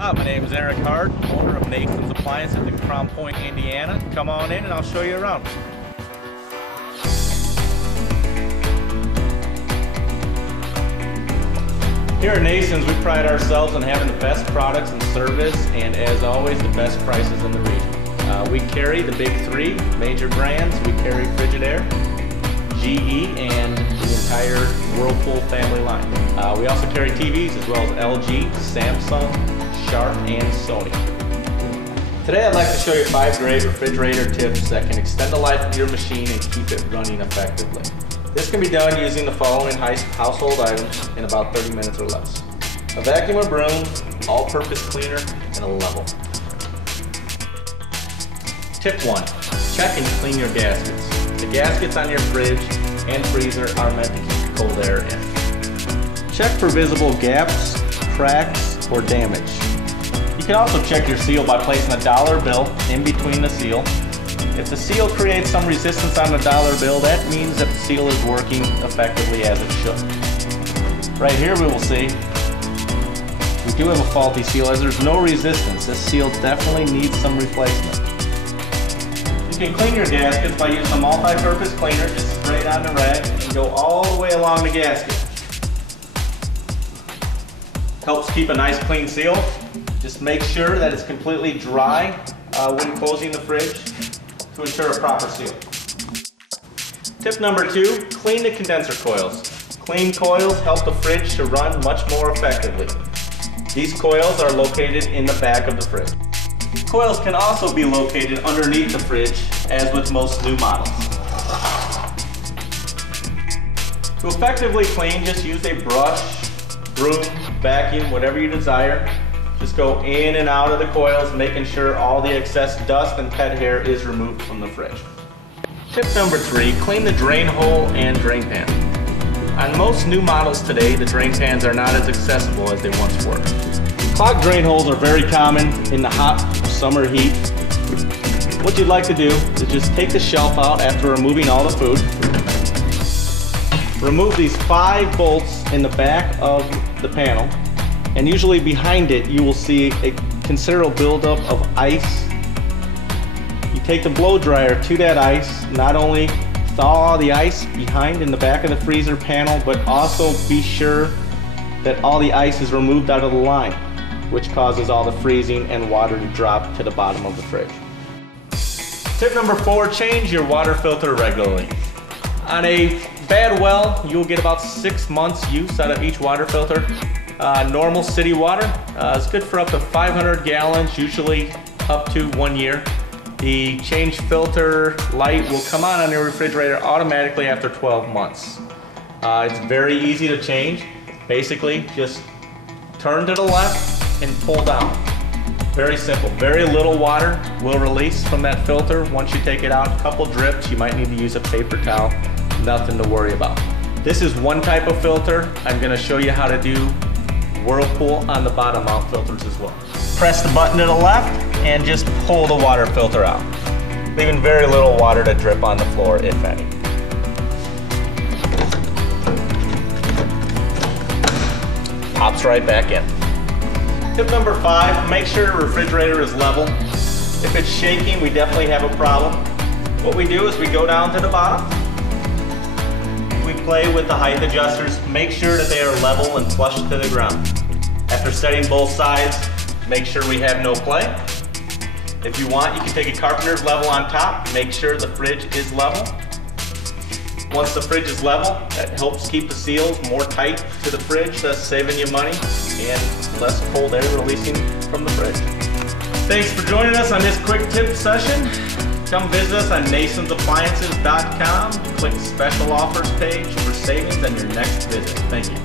Hi, my name is Eric Hart, owner of Nason's Appliances in Crown Point, Indiana. Come on in and I'll show you around. Here at Nason's, we pride ourselves on having the best products and service, and as always, the best prices in the region. We carry the big three major brands. We carry Frigidaire, GE, and the entire Whirlpool family line. We also carry TVs as well as LG, Samsung, Sharp, and Sony. Today I'd like to show you 5 great refrigerator tips that can extend the life of your machine and keep it running effectively. This can be done using the following household items in about 30 minutes or less: a vacuum or broom, all-purpose cleaner, and a level. Tip 1. Check and clean your gaskets. The gaskets on your fridge and freezer are meant to keep cold air in. Check for visible gaps, cracks, or damage. You can also check your seal by placing a dollar bill in between the seal. If the seal creates some resistance on the dollar bill, that means that the seal is working effectively as it should. Right here we will see we do have a faulty seal as there's no resistance. This seal definitely needs some replacement. You can clean your gaskets by using a multi-purpose cleaner. Just spray it on the rag and go all the way along the gasket. Helps keep a nice clean seal. Just make sure that it's completely dry when closing the fridge to ensure a proper seal. Tip number 2, clean the condenser coils. Clean coils help the fridge to run much more effectively. These coils are located in the back of the fridge. Coils can also be located underneath the fridge, as with most new models. To effectively clean, just use a brush, broom, vacuum, whatever you desire. Just go in and out of the coils, making sure all the excess dust and pet hair is removed from the fridge. Tip number 3, clean the drain hole and drain pan. On most new models today, the drain pans are not as accessible as they once were. Clogged drain holes are very common in the hot summer heat. What you'd like to do is just take the shelf out after removing all the food. Remove these 5 bolts in the back of the panel, and usually behind it you will see a considerable buildup of ice. You take the blow dryer to that ice, not only thaw all the ice behind in the back of the freezer panel, but also be sure that all the ice is removed out of the line, which causes all the freezing and water to drop to the bottom of the fridge. Tip number 4, change your water filter regularly. On a bad well, you'll get about 6 months use out of each water filter. Normal city water is good for up to 500 gallons, usually up to 1 year. The change filter light will come on your refrigerator automatically after 12 months. It's very easy to change. Basically, just turn to the left and pull down. Very simple. Very little water will release from that filter. Once you take it out, a couple drips, you might need to use a paper towel. Nothing to worry about. This is one type of filter. I'm going to show you how to do Whirlpool on the bottom mount filters as well. Press the button to the left and just pull the water filter out, leaving very little water to drip on the floor, if any. Pops right back in. Tip number 5, make sure the refrigerator is level. If it's shaking, we definitely have a problem. What we do is we go down to the bottom. We play with the height adjusters, make sure that they are level and flush to the ground. After setting both sides, make sure we have no play. If you want, you can take a carpenter's level on top, make sure the fridge is level. Once the fridge is level, that helps keep the seals more tight to the fridge, thus saving you money and less cold air releasing from the fridge. Thanks for joining us on this quick tip session. Come visit us on nasonsappliances.com. Click the special offers page for savings on your next visit. Thank you.